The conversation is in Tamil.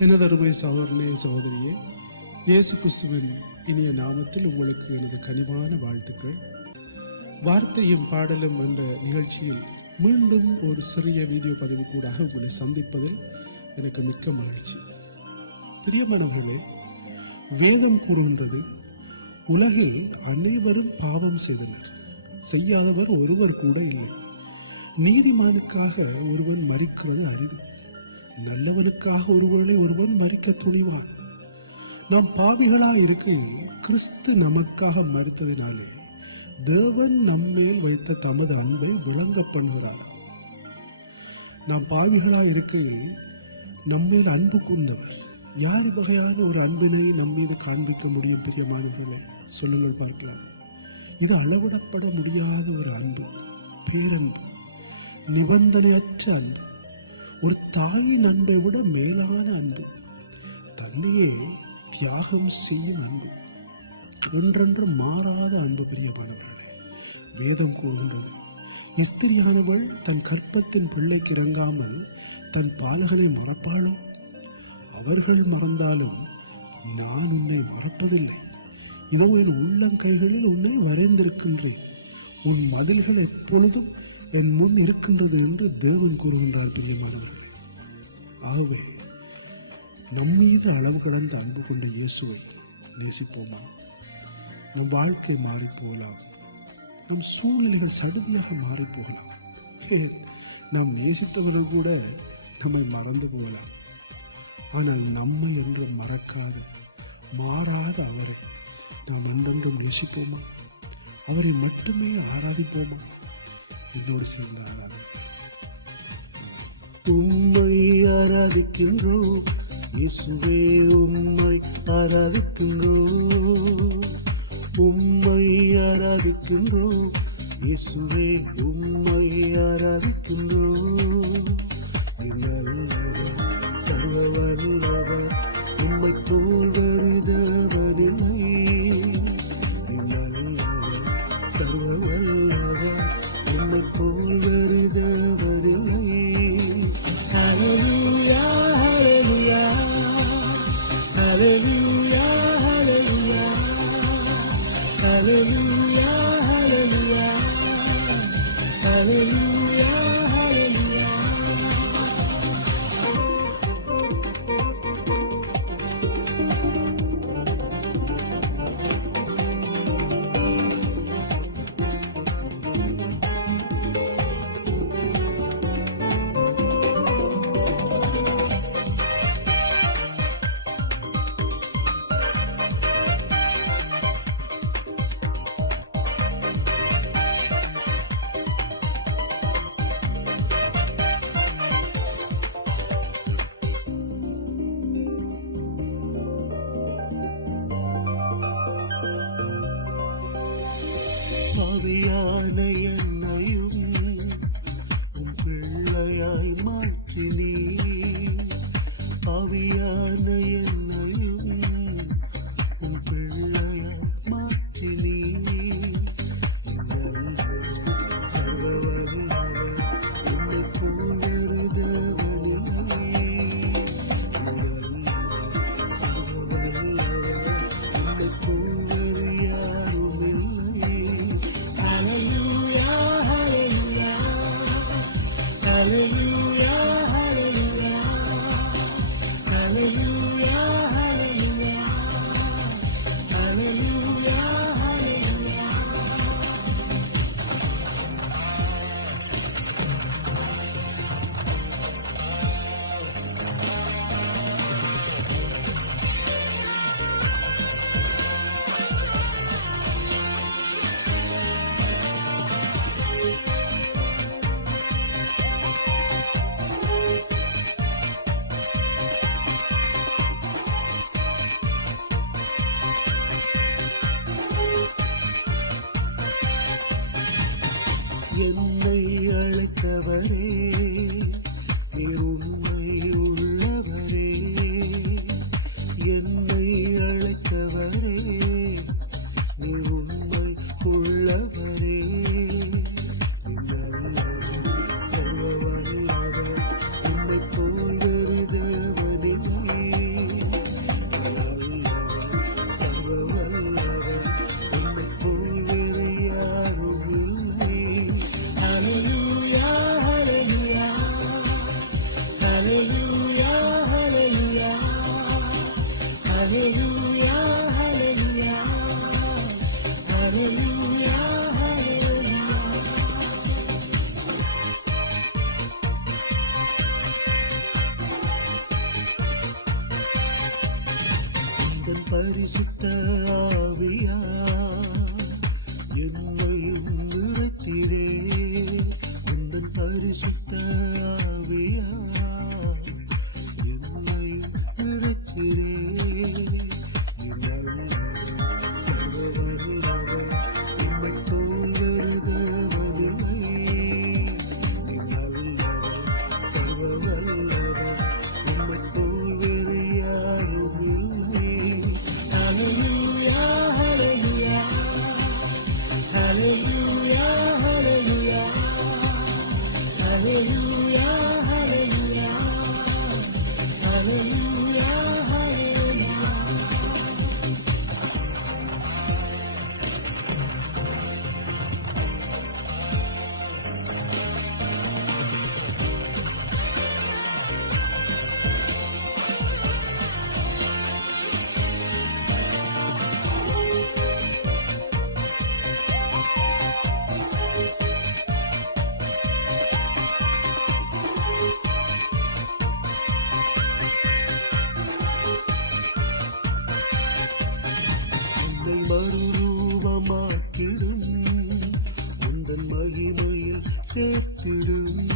எனதருமை சகோதரனே சகோதரியே இயேசு கிறிஸ்துவின் இனிய நாமத்தில் உங்களுக்கு எனது கனிவான வாழ்த்துக்கள். வார்த்தையும் பாடலும் என்ற நிகழ்ச்சியில் மீண்டும் ஒரு சிறிய வீடியோ பதிவு கூடாக உங்களை சந்திப்பதில் எனக்கு மிக்க மகிழ்ச்சி. பிரியமானவர்களே வேதம் கூறுகின்றது உலகில் அனைவரும் பாவம் செய்தனர். செய்யாதவர் ஒருவர் கூட இல்லை. நீதிமானுக்காக ஒருவன் மறிக்கிறது அரிது. நல்லவனுக்காக ஒருவேளை ஒருவன் மறிக்க துணிவான். நாம் பாவிகளா இருக்கையில் கிறிஸ்து நமக்காக மறுத்ததினாலே தேவன் நம்மேல் வைத்த தமது அன்பை விளங்க பண்ணுகிறார். நாம் பாவிகளா இருக்கையில் நம்மேல் அன்பு கூர்ந்தவர். யார் வகையான ஒரு அன்பினை நம் மீது காண்பிக்க முடியும் பிரியமானவர்களை? சொல்லுங்கள் பார்க்கலாம். இது அளவிடப்பட முடியாத ஒரு அன்பு பேரன்பு நிபந்தனையற்ற அன்பு. ஒரு தாயின் அன்பை விட மேலான அன்பு. தன்னையே தியாகம் செய்யும் அன்பு. ஒன்றென்று மாறாத அன்பு பிரியமானவர்களே வேதம் கூறுகின்றது இஸ்திரியானவள் தன் கற்பத்தின் பிள்ளைக்கு இறங்காமல் தன் பாலகனை மறப்பாளோ? அவர்கள் மறந்தாலும் நான் உன்னை மறப்பதில்லை. இதோ என் உள்ளங்கைகளில் உன்னை வரைந்திருக்கின்றேன். உன் மதில்கள் எப்பொழுதும் என் முன் இருக்கின்றது என்று தேவன் கூறுகின்றார் பிரியமானவர்களே. ஆகவே நம்மீது அளவு கடந்த அன்பு கொண்ட இயேசுவை நேசிப்போமா? நம் வாழ்க்கை மாறி போகலாம். நம் சூழ்நிலைகள் சடுதியாக மாறி போகலாம். நாம் நேசித்தவர்கள் கூட நம்மை மறந்து போகலாம். ஆனால் நம்மை என்று மறக்காத மாறாத அவரை நாம் என்றென்றும் நேசிப்போமா? அவரை மட்டுமே ஆராதிப்போமா? என்னோடு சேர்ந்து ஆராதனை உம்மை ஆராதிக்கின்றோம் இயேசுவே உம்மை ஆராதிக்கின்றோம் உம்மை ஆராதிக்கின்றோம் இயேசுவே உம்மை ஆராதிக்கின்றோம் நீ Hallelujah. Hallelujah, என்னை அழைத்தவரே நீர் பரிசுத்த ஆவியா? என்னையும் நிறைத்திரே உந்தன் பரிசுத்த தன் மகிமையில் சேர்த்திடும்.